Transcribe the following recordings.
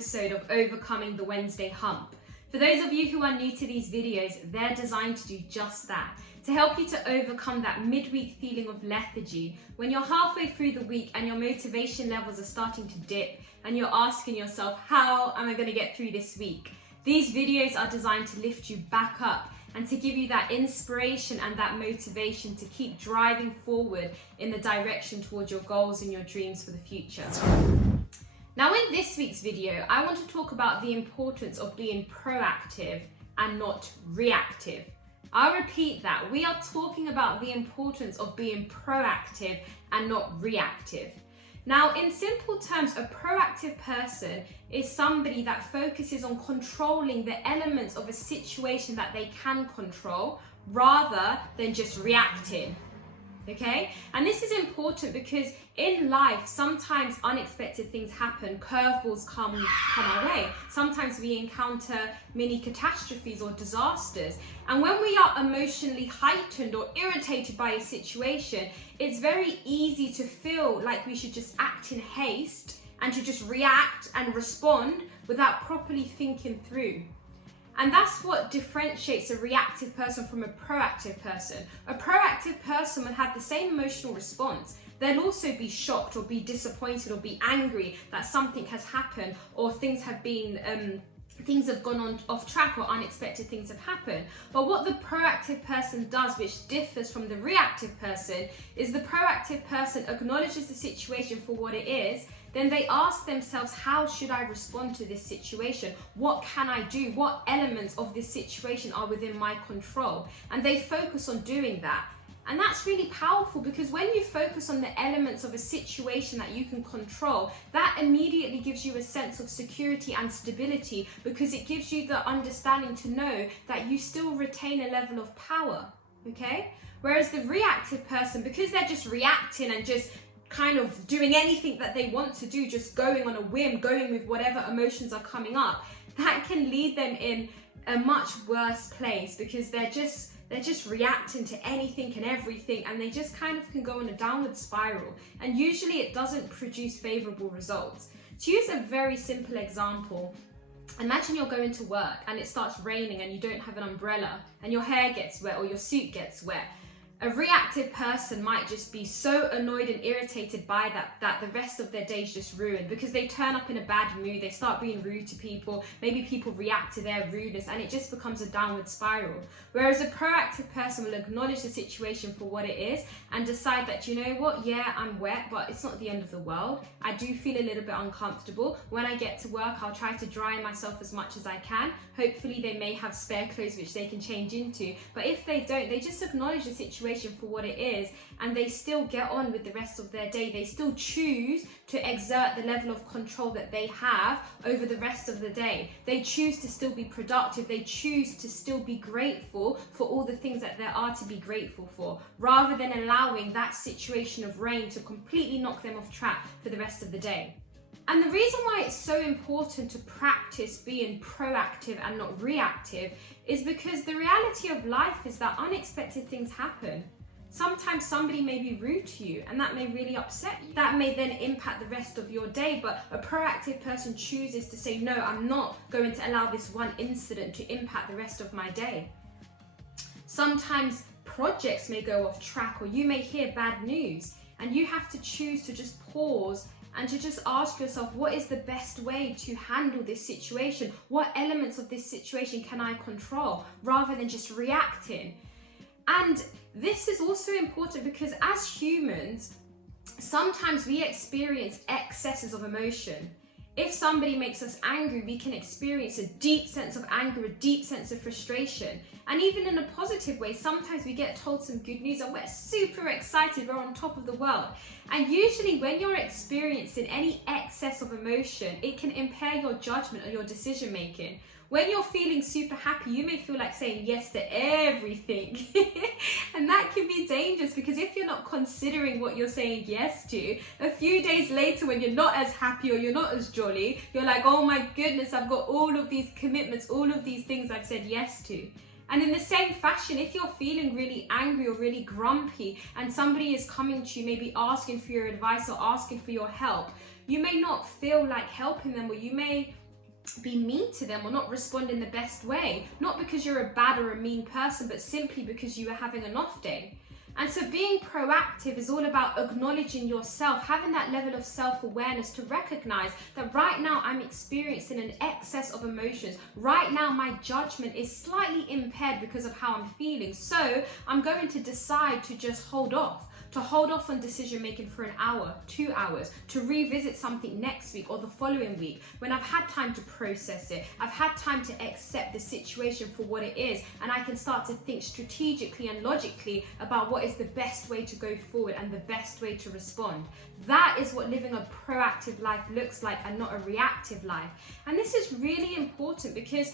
episode of Overcoming the Wednesday Hump. For those of you who are new to these videos, they're designed to do just that, to help you to overcome that midweek feeling of lethargy when you're halfway through the week and your motivation levels are starting to dip and you're asking yourself, how am I going to get through this week? These videos are designed to lift you back up and to give you that inspiration and that motivation to keep driving forward in the direction towards your goals and your dreams for the future. Now, in this week's video, I want to talk about the importance of being proactive and not reactive. I'll repeat that. We are talking about the importance of being proactive and not reactive. Now, in simple terms, a proactive person is somebody that focuses on controlling the elements of a situation that they can control rather than just reacting. Okay? And this is important because in life, sometimes unexpected things happen, curveballs come our way. Sometimes we encounter mini catastrophes or disasters. And when we are emotionally heightened or irritated by a situation, it's very easy to feel like we should just act in haste and to just react and respond without properly thinking through. And that's what differentiates a reactive person from a proactive person. A proactive person will have the same emotional response. They'll also be shocked or be disappointed or be angry that something has happened or things have gone on off track or unexpected things have happened. But what the proactive person does, which differs from the reactive person, is the proactive person acknowledges the situation for what it is. Then they ask themselves, how should I respond to this situation? What can I do? What elements of this situation are within my control? And they focus on doing that. And that's really powerful because when you focus on the elements of a situation that you can control, that immediately gives you a sense of security and stability because it gives you the understanding to know that you still retain a level of power, okay? Whereas the reactive person, because they're just reacting and just kind of doing anything that they want to do, just going on a whim, going with whatever emotions are coming up, that can lead them in a much worse place because they're just reacting to anything and everything, and they just kind of can go on a downward spiral, and usually it doesn't produce favorable results. To use a very simple example, imagine you're going to work and it starts raining and you don't have an umbrella and your hair gets wet or your suit gets wet. A reactive person might just be so annoyed and irritated by that the rest of their day is just ruined because they turn up in a bad mood, they start being rude to people, maybe people react to their rudeness and it just becomes a downward spiral. Whereas a proactive person will acknowledge the situation for what it is and decide that, you know what, yeah, I'm wet, but it's not the end of the world. I do feel a little bit uncomfortable. When I get to work, I'll try to dry myself as much as I can. Hopefully they may have spare clothes which they can change into. But if they don't, they just acknowledge the situation for what it is and they still get on with the rest of their day. They still choose to exert the level of control that they have over the rest of the day. They choose to still be productive. They choose to still be grateful for all the things that there are to be grateful for, rather than allowing that situation of rain to completely knock them off track for the rest of the day. And the reason why it's so important to practice being proactive and not reactive is because the reality of life is that unexpected things happen. Sometimes somebody may be rude to you and that may really upset you. That may then impact the rest of your day, but a proactive person chooses to say, no, I'm not going to allow this one incident to impact the rest of my day. Sometimes projects may go off track or you may hear bad news and you have to choose to just pause and to just ask yourself, what is the best way to handle this situation? What elements of this situation can I control rather than just reacting? And this is also important because as humans, sometimes we experience excesses of emotion. If somebody makes us angry, we can experience a deep sense of anger, a deep sense of frustration. And even in a positive way, sometimes we get told some good news and we're super excited, we're on top of the world. And usually when you're experiencing any excess of emotion, it can impair your judgment or your decision making. When you're feeling super happy, you may feel like saying yes to everything. And that can be dangerous because if you're not considering what you're saying yes to, a few days later when you're not as happy or you're not as jolly, you're like, oh my goodness, I've got all of these commitments, all of these things I've said yes to. And in the same fashion, if you're feeling really angry or really grumpy and somebody is coming to you, maybe asking for your advice or asking for your help, you may not feel like helping them, or you may be mean to them or not respond in the best way, not because you're a bad or a mean person, but simply because you were having an off day. And so being proactive is all about acknowledging yourself, having that level of self-awareness to recognize that right now I'm experiencing an excess of emotions. Right now my judgment is slightly impaired because of how I'm feeling. So I'm going to decide to just hold off on decision making for an hour, 2 hours, to revisit something next week or the following week when I've had time to process it. I've had time to accept the situation for what it is, and I can start to think strategically and logically about what is the best way to go forward and the best way to respond. That is what living a proactive life looks like, and not a reactive life. And this is really important because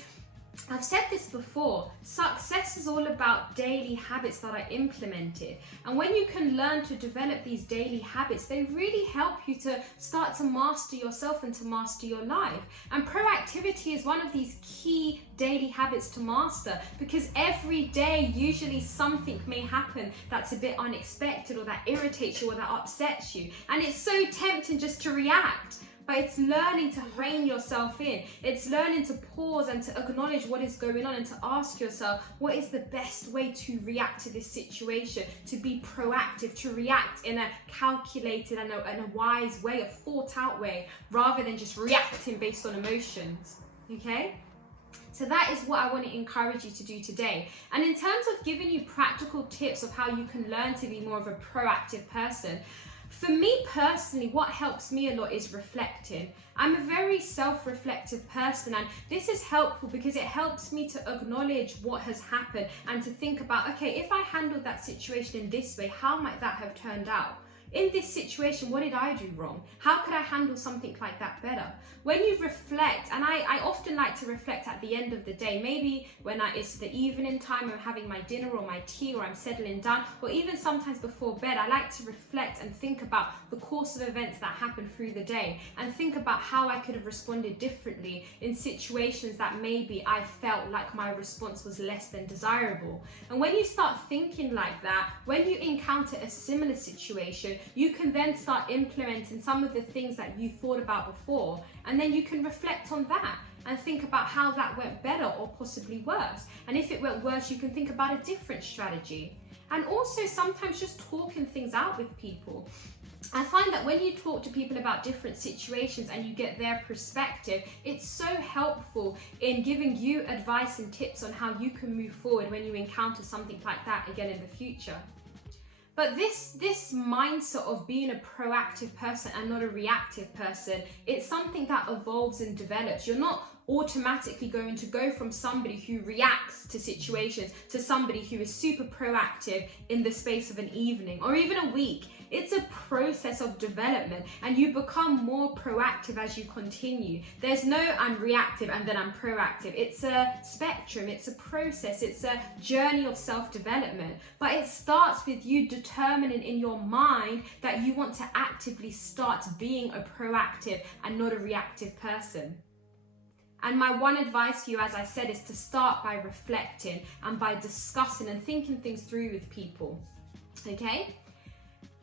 I've said this before, success is all about daily habits that are implemented. And when you can learn to develop these daily habits, they really help you to start to master yourself and to master your life. And proactivity is one of these key daily habits to master, because every day usually something may happen that's a bit unexpected or that irritates you or that upsets you. And it's so tempting just to react. But it's learning to rein yourself in. It's learning to pause and to acknowledge what is going on and to ask yourself, what is the best way to react to this situation? To be proactive, to react in a calculated and a wise way, a thought out way, rather than just reacting based on emotions, okay? So that is what I want to encourage you to do today. And in terms of giving you practical tips of how you can learn to be more of a proactive person, for me personally, what helps me a lot is reflecting. I'm a very self-reflective person, and this is helpful because it helps me to acknowledge what has happened and to think about, okay, if I handled that situation in this way, how might that have turned out? In this situation, what did I do wrong? How could I handle something like that better? When you reflect, and I often like to reflect at the end of the day, maybe when it's the evening time, I'm having my dinner or my tea, or I'm settling down, or even sometimes before bed, I like to reflect and think about the course of events that happened through the day, and think about how I could have responded differently in situations that maybe I felt like my response was less than desirable. And when you start thinking like that, when you encounter a similar situation, you can then start implementing some of the things that you thought about before, and then you can reflect on that and think about how that went better or possibly worse. And if it went worse, you can think about a different strategy. And also sometimes just talking things out with people. I find that when you talk to people about different situations and you get their perspective, it's so helpful in giving you advice and tips on how you can move forward when you encounter something like that again in the future. But this mindset of being a proactive person and not a reactive person, it's something that evolves and develops. You're not automatically going to go from somebody who reacts to situations to somebody who is super proactive in the space of an evening or even a week. It's a process of development, and you become more proactive as you continue. There's no I'm reactive and then I'm proactive. It's a spectrum, it's a process, it's a journey of self-development. But it starts with you determining in your mind that you want to actively start being a proactive and not a reactive person. And my one advice for you, as I said, is to start by reflecting and by discussing and thinking things through with people, okay?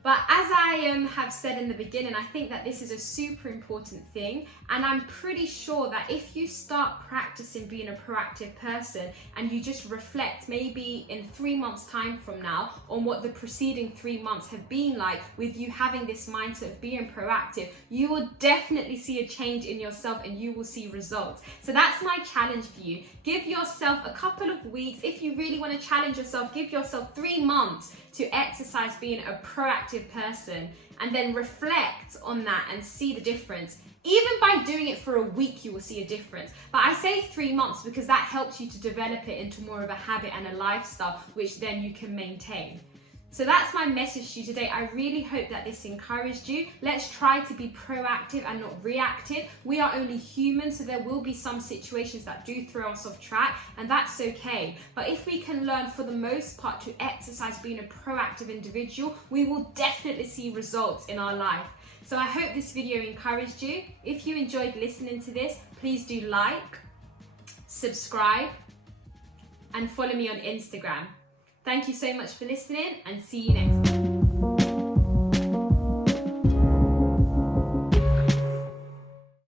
But as I have said in the beginning, I think that this is a super important thing, and I'm pretty sure that if you start practicing being a proactive person and you just reflect maybe in 3 months' time from now on what the preceding 3 months have been like with you having this mindset of being proactive, you will definitely see a change in yourself and you will see results. So that's my challenge for you. Give yourself a couple of weeks. If you really want to challenge yourself, give yourself 3 months to exercise being a proactive person, and then reflect on that and see the difference. Even by doing it for a week, you will see a difference. But I say 3 months because that helps you to develop it into more of a habit and a lifestyle, which then you can maintain. So that's my message to you today. I really hope that this encouraged you. Let's try to be proactive and not reactive. We are only human, so there will be some situations that do throw us off track, and that's okay. But if we can learn for the most part to exercise being a proactive individual, we will definitely see results in our life. So I hope this video encouraged you. If you enjoyed listening to this, please do like, subscribe, and follow me on Instagram. Thank you so much for listening, and see you next time.